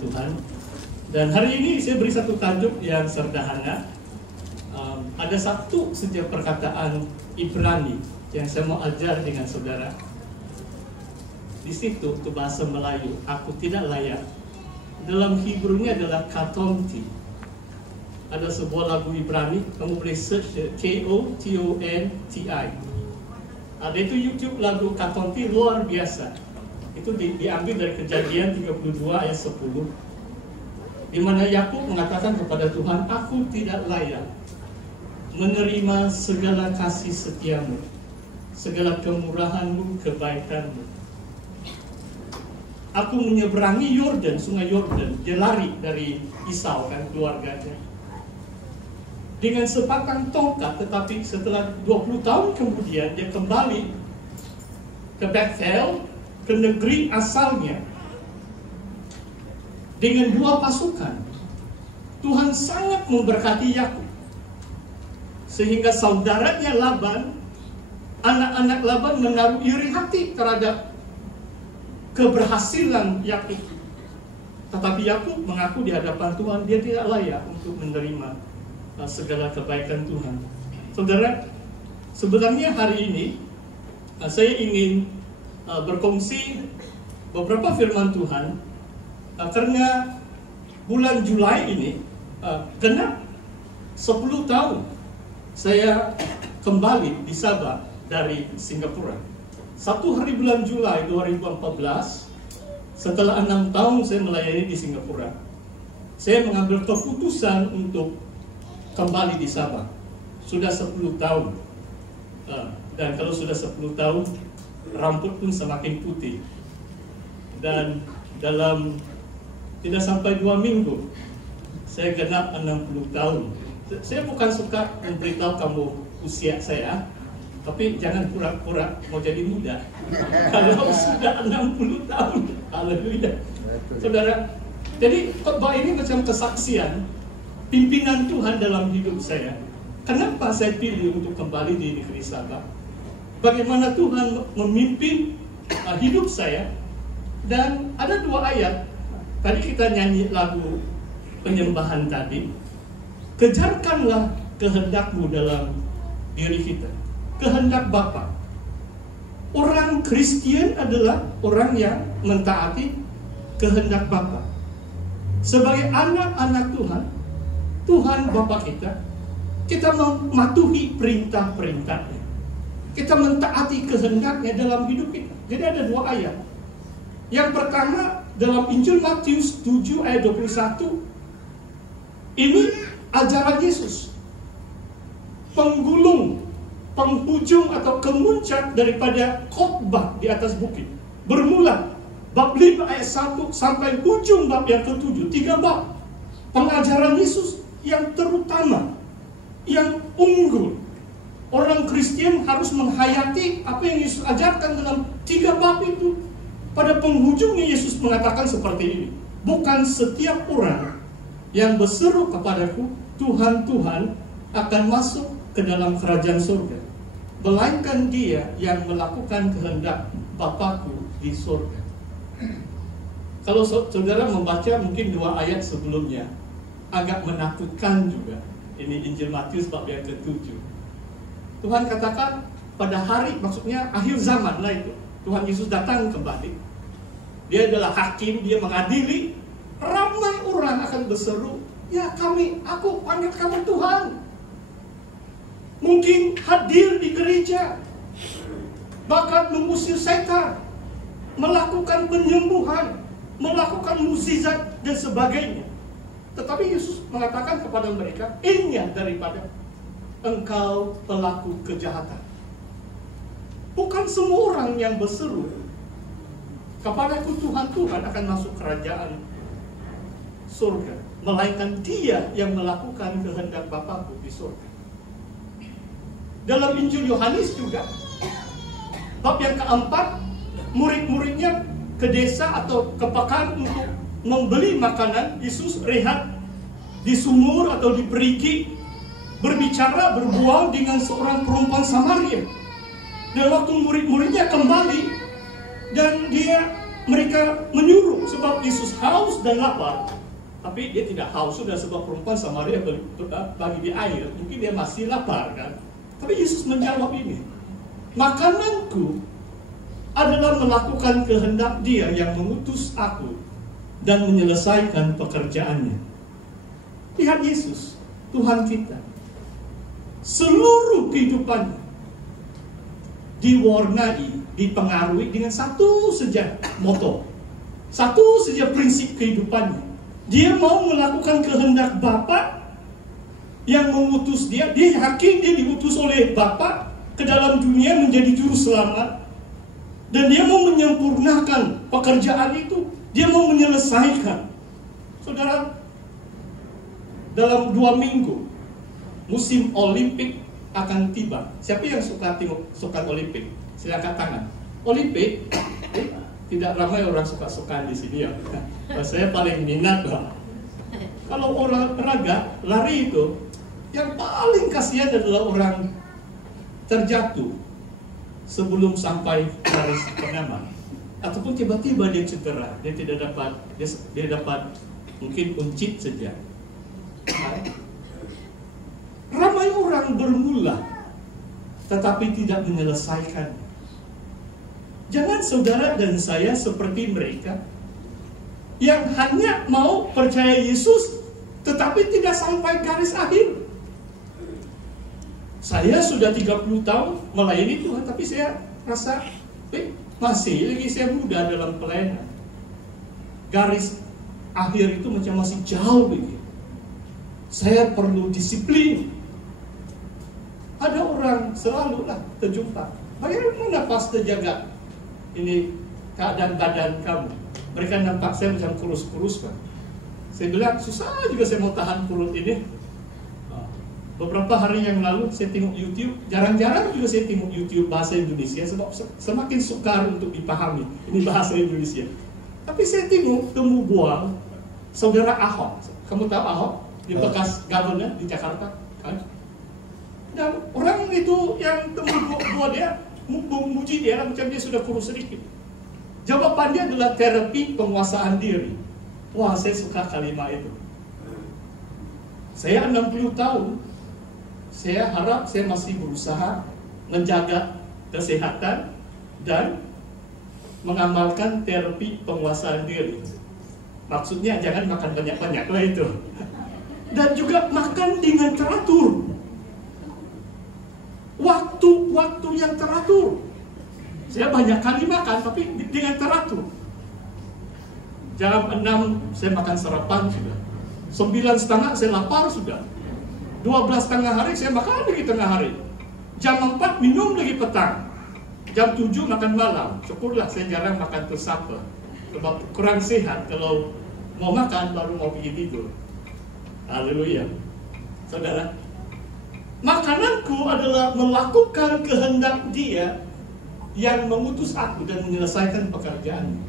Tuhan. Dan hari ini saya beri satu tajuk yang sederhana. Ada satu saja perkataan Ibrani yang saya mau ajar dengan saudara. Di situ itu bahasa Melayu, aku tidak layak. Dalam Hebrew-nya adalah katonti. Ada sebuah lagu Ibrani, kamu boleh search K-O-T-O-N-T-I. Ada itu YouTube lagu katonti luar biasa. Itu diambil dari Kejadian 32 ayat 10, di mana Yakub mengatakan kepada Tuhan, aku tidak layak menerima segala kasih setiamu, segala kemurahanmu, kebaikanmu. Aku menyeberangi Yordan, sungai Yordan. Dia lari dari Esau kan, keluarganya, dengan sepasang tongkat. Tetapi setelah 20 tahun kemudian dia kembali ke Bethel, ke negeri asalnya, dengan 2 pasukan. Tuhan sangat memberkati Yakub, sehingga saudaranya Laban, anak-anak Laban menaruh iri hati terhadap keberhasilan Yakub. Tetapi Yakub mengaku di hadapan Tuhan dia tidak layak untuk menerima segala kebaikan Tuhan. Saudara, sebenarnya hari ini saya ingin berkongsi beberapa firman Tuhan, karena bulan Julai ini genap 10 tahun saya kembali di Sabah dari Singapura. 1 hari bulan Julai 2014, setelah 6 tahun saya melayani di Singapura, saya mengambil keputusan untuk kembali di Sabah. Sudah 10 tahun. Dan kalau sudah 10 tahun, rambut pun semakin putih. Dan dalam tidak sampai 2 minggu, saya genap 60 tahun. Saya bukan suka memberitahu kamu usia saya, tapi jangan pura-pura mau jadi muda. Kalau sudah 60 tahun, haleluya. Saudara, jadi khotbah ini macam kesaksian pimpinan Tuhan dalam hidup saya. Kenapa saya pilih untuk kembali di negeri Sabah? Bagaimana Tuhan memimpin hidup saya. Dan ada 2 ayat. Tadi kita nyanyi lagu penyembahan tadi. Kejarkanlah kehendakmu dalam diri kita, kehendak Bapa. Orang Kristen adalah orang yang mentaati kehendak Bapa. Sebagai anak-anak Tuhan, Tuhan Bapa kita mematuhi perintah-perintahnya. Kita mentaati kehendaknya dalam hidup kita. Jadi ada 2 ayat. Yang pertama dalam Injil Matius 7 ayat 21. Ini ajaran Yesus. Penghujung atau kemuncak daripada khotbah di atas bukit. Bermula bab 5 ayat 1 sampai ujung bab yang ke-7, 3 bab. Pengajaran Yesus yang terutama, yang unggul. Orang Kristen harus menghayati apa yang Yesus ajarkan dalam 3 bab itu. Pada penghujungnya Yesus mengatakan seperti ini, bukan setiap orang yang berseru kepadaku, Tuhan, Tuhan, akan masuk ke dalam kerajaan surga, melainkan dia yang melakukan kehendak Bapakku di surga. Kalau saudara membaca mungkin 2 ayat sebelumnya, agak menakutkan juga. Ini Injil Matius bab yang ke-7. Tuhan katakan pada hari, maksudnya akhir zaman lah itu, Tuhan Yesus datang kembali. Dia adalah hakim, dia mengadili. Ramai orang akan berseru, ya aku panggil kamu Tuhan. Mungkin hadir di gereja, bahkan mengusir setan, melakukan penyembuhan, melakukan mukjizat dan sebagainya. Tetapi Yesus mengatakan kepada mereka, ingat daripada engkau pelaku kejahatan. Bukan semua orang yang berseru kepadaku Tuhan, Tuhan akan masuk kerajaan surga, melainkan dia yang melakukan kehendak Bapakku di surga. Dalam Injil Yohanes juga, bab yang ke-4, murid-muridnya ke desa atau ke pekan untuk membeli makanan. Yesus rehat di sumur atau di perigi, berbicara, berbual dengan seorang perempuan Samaria. Dan waktu murid-muridnya kembali, dan dia mereka menyuruh sebab Yesus haus dan lapar. Tapi dia tidak haus sudah sebab perempuan Samaria bagi dia air. Mungkin dia masih lapar kan. Tapi Yesus menjawab ini, makananku adalah melakukan kehendak Dia yang mengutus aku dan menyelesaikan pekerjaannya. Lihat Yesus, Tuhan kita, seluruh kehidupannya diwarnai, dipengaruhi dengan satu saja moto, satu saja prinsip kehidupannya. Dia mau melakukan kehendak Bapa yang mengutus dia. Dia yakin dia diutus oleh Bapa ke dalam dunia menjadi juru selamat. Dan dia mau menyempurnakan pekerjaan itu. Dia mau menyelesaikan. Saudara, dalam 2 minggu musim Olimpik akan tiba. Siapa yang suka Olimpik? Silakan tangan. Olimpik, tidak ramai orang suka di sini ya. Saya paling minat lah. Kalau olahraga lari itu, yang paling kasihan adalah orang terjatuh sebelum sampai garis pengaman, ataupun tiba-tiba dia cedera, dia tidak dapat, dia dapat mungkin uncit saja. Ramai orang bermula, tetapi tidak menyelesaikan. Jangan saudara dan saya seperti mereka yang hanya mau percaya Yesus, tetapi tidak sampai garis akhir. Saya sudah 30 tahun melayani Tuhan, tapi saya rasa masih lagi saya muda dalam pelayanan. Garis akhir itu macam masih jauh begitu. Saya perlu disiplin. Ada orang selalu lah terjumpa, bagaimana pastor jaga ini keadaan badan kamu? Mereka nampak saya macam kurus-kurus kan. Saya bilang susah juga saya mau tahan perut ini. Beberapa hari yang lalu saya tengok YouTube, jarang-jarang juga saya tengok YouTube bahasa Indonesia sebab semakin sukar untuk dipahami ini bahasa Indonesia. Tapi saya tengok temu bual saudara Ahok. Kamu tahu Ahok? Di bekas governor di Jakarta kan? Dan orang itu yang temu bual dia memuji dia macam dia sudah kurus sedikit. Jawaban dia adalah terapi penguasaan diri. Wah, saya suka kalimat itu. Saya 60 tahun. Saya harap saya masih berusaha menjaga kesehatan dan mengamalkan terapi penguasaan diri. Maksudnya jangan makan banyak-banyak lah itu. Dan juga makan dengan teratur. Waktu yang teratur. Saya banyak kali makan, tapi dengan teratur. Jam 6 saya makan sarapan sudah. 9:30 saya lapar sudah. 12:30 hari saya makan lagi tengah hari. Jam 4 minum lagi petang. Jam 7 makan malam. Syukurlah saya jarang makan tersapa. Sebab kurang sehat kalau mau makan baru mau pergi tidur. Haleluya. Saudara, makananku adalah melakukan kehendak Dia yang mengutus aku dan menyelesaikan pekerjaannya.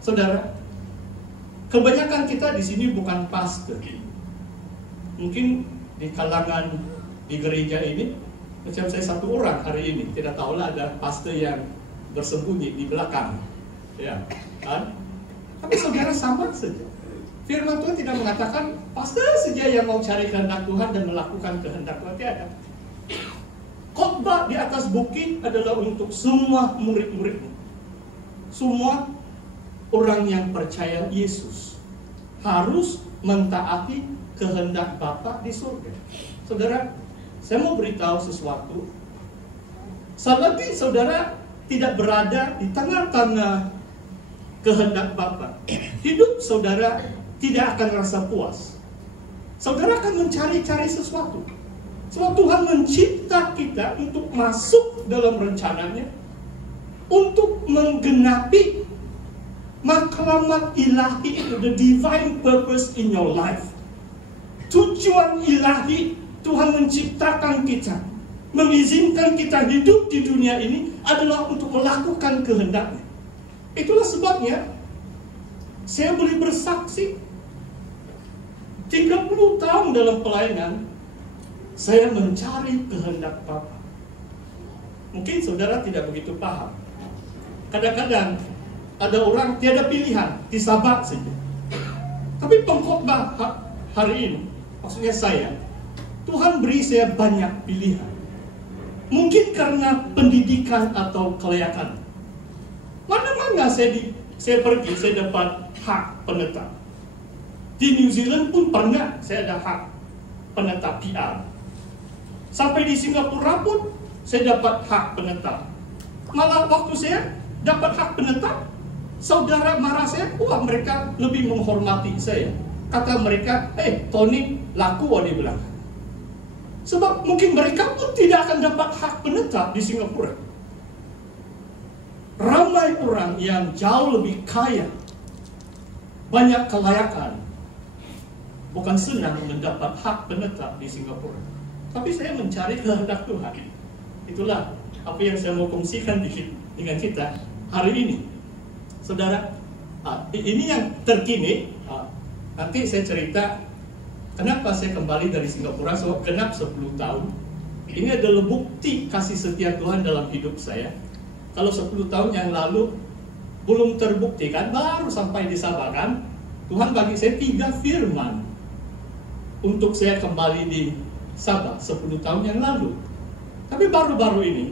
Saudara, kebanyakan kita di sini bukan pastor. Mungkin di kalangan di gereja ini, macam saya satu orang hari ini, tidak tahulah ada pastor yang bersembunyi di belakang, ya, kan? Tapi saudara sama saja. Firman Tuhan tidak mengatakan pastor saja yang mau cari kehendak Tuhan dan melakukan kehendak Tuhan, tidak. Khotbah di atas bukit adalah untuk semua murid-muridmu, semua orang yang percaya Yesus harus mentaati kehendak Bapa di surga. Saudara, saya mau beritahu sesuatu. Selagi saudara tidak berada di tengah-tengah kehendak Bapa, hidup saudara tidak akan rasa puas. Saudara akan mencari-cari sesuatu. Sebab Tuhan mencipta kita untuk masuk dalam rencananya, untuk menggenapi maklamat ilahi itu, the divine purpose in your life. Tujuan ilahi Tuhan menciptakan kita, mengizinkan kita hidup di dunia ini adalah untuk melakukan kehendaknya. Itulah sebabnya saya boleh bersaksi 30 tahun dalam pelayanan saya mencari kehendak Bapa. Mungkin saudara tidak begitu paham. Kadang-kadang ada orang tiada pilihan di Sabat saja. Tapi pengkhotbah hari ini, maksudnya saya, Tuhan beri saya banyak pilihan. Mungkin karena pendidikan atau kelayakan. Mana-mana saya pergi, saya dapat hak penetap. Di New Zealand pun pernah saya ada hak penetap PR. Sampai di Singapura pun saya dapat hak penetap. Malah waktu saya dapat hak penetap, saudara marah saya, wah mereka lebih menghormati saya. Kata mereka, Tony laku, dia bilang. Sebab mungkin mereka pun tidak akan dapat hak penetap di Singapura. Ramai orang yang jauh lebih kaya, banyak kelayakan, bukan senang mendapat hak penetap di Singapura. Tapi saya mencari kehendak Tuhan. Itulah apa yang saya mau kongsikan dengan kita hari ini. Saudara, ini yang terkini. Nanti saya cerita kenapa saya kembali dari Singapura genap 10 tahun. Ini adalah bukti kasih setia Tuhan dalam hidup saya. Kalau 10 tahun yang lalu belum terbuktikan, baru sampai di Sabah kan, Tuhan bagi saya 3 firman untuk saya kembali di Sabah 10 tahun yang lalu. Tapi baru-baru ini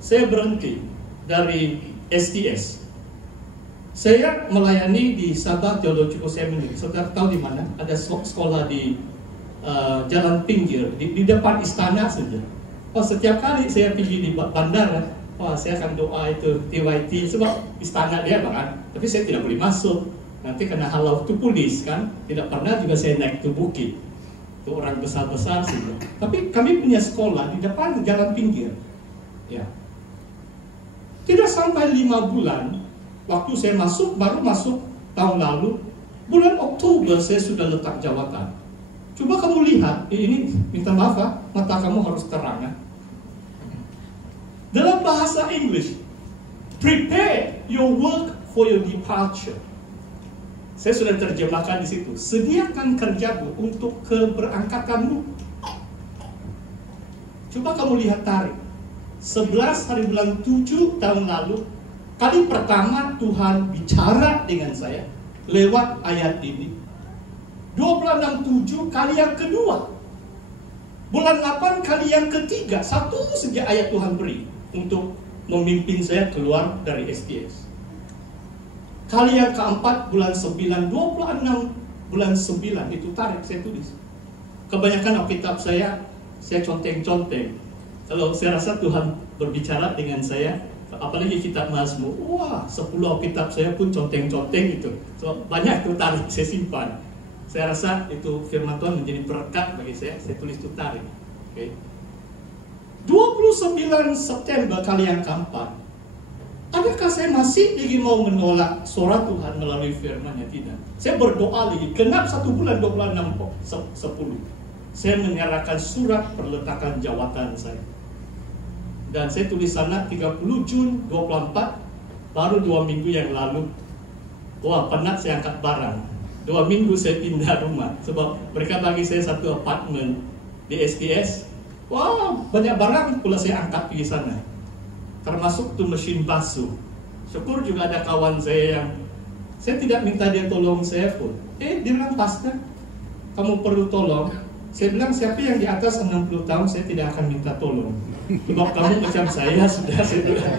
saya berhenti dari STS. Saya melayani di Sabah Theological Seminary. Saudara tahu di mana? Ada sekolah di jalan pinggir, di depan istana saja. Setiap kali saya pergi di bandara, saya akan doa itu TYT, sebab istana dia kan. Tapi saya tidak boleh masuk. Nanti kena halau tu polis kan. Tidak pernah juga saya naik tu bukit. Itu orang besar-besar saja. Tapi kami punya sekolah di depan jalan pinggir. Ya. Tidak sampai 5 bulan, waktu saya masuk, baru masuk tahun lalu, bulan Oktober saya sudah letak jawatan. Coba kamu lihat, ini minta maaf, mata kamu harus terang. Dalam bahasa English, prepare your work for your departure. Saya sudah terjemahkan di situ. Sediakan kerjamu untuk keberangkatanmu. Coba kamu lihat tarik. 11 hari bulan 7 tahun lalu, kali pertama Tuhan bicara dengan saya lewat ayat ini. 26/7 kali yang kedua. Bulan 8 kali yang ketiga. Satu saja ayat Tuhan beri untuk memimpin saya keluar dari STS. Kali yang keempat bulan 9, 26 bulan 9 itu tarik saya tulis. Kebanyakan Alkitab saya conteng-conteng. Kalau saya rasa Tuhan berbicara dengan saya, apalagi kitab Mazmur, 10 Alkitab saya pun conteng-conteng itu. So, banyak itu tarik saya simpan. Saya rasa itu firman Tuhan menjadi berkat bagi saya tulis itu tarik. Okay. 29 September kali yang keempat. Adakah saya masih lagi mau menolak suara Tuhan melalui firman-Nya? Tidak. Saya berdoa lagi, genap 1 bulan 26/10. Saya menyerahkan surat perletakan jawatan saya. Dan saya tulis sana 30 Jun 24, baru 2 minggu yang lalu. Penat saya angkat barang. 2 minggu saya pindah rumah. Sebab mereka bagi saya satu apartemen di STS. Banyak barang pula saya angkat pergi sana. Termasuk tuh mesin basuh. Syukur juga ada kawan saya yang saya tidak minta dia tolong saya pun. Dia bilang, pastor, kamu perlu tolong. Saya bilang, siapa yang di atas 60 tahun saya tidak akan minta tolong. Sebab kamu macam saya sudah, saya bilang.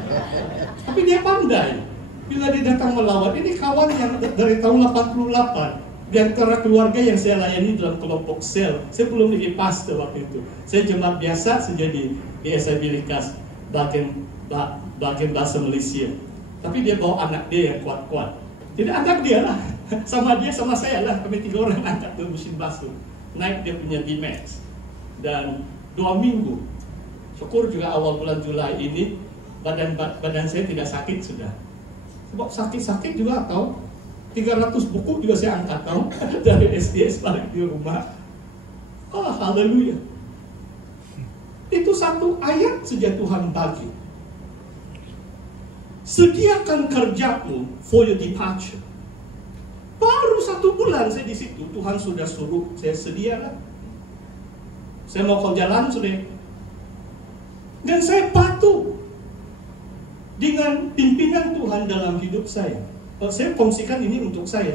Tapi dia pandai. Bila dia datang melawat, ini kawan yang dari tahun 88. Di antara keluarga yang saya layani dalam kelompok sel. Saya belum jadi pastor waktu itu. Saya jemaat biasa saja di SIB Likas, bagian bahasa Malaysia. Tapi dia bawa anak dia yang kuat-kuat. Tidak angkat dia lah. Sama dia, sama saya lah. Kami 3 orang angkat ke mesin basuh. Naik dia punya D-Max. Dan 2 minggu. Syukur juga awal bulan Julai ini, badan saya tidak sakit sudah. Sebab sakit-sakit juga tahu. 300 buku juga saya angkat tahu. Dari SDS balik di rumah. Haleluya. Itu satu ayat saja Tuhan bagi. Sediakan kerjamu for your departure. Baru 1 bulan saya di situ, Tuhan sudah suruh saya sediakan. Saya mau kau jalan sudah. Dan saya patuh. dengan pimpinan Tuhan dalam hidup saya. Saya kongsikan ini untuk saya.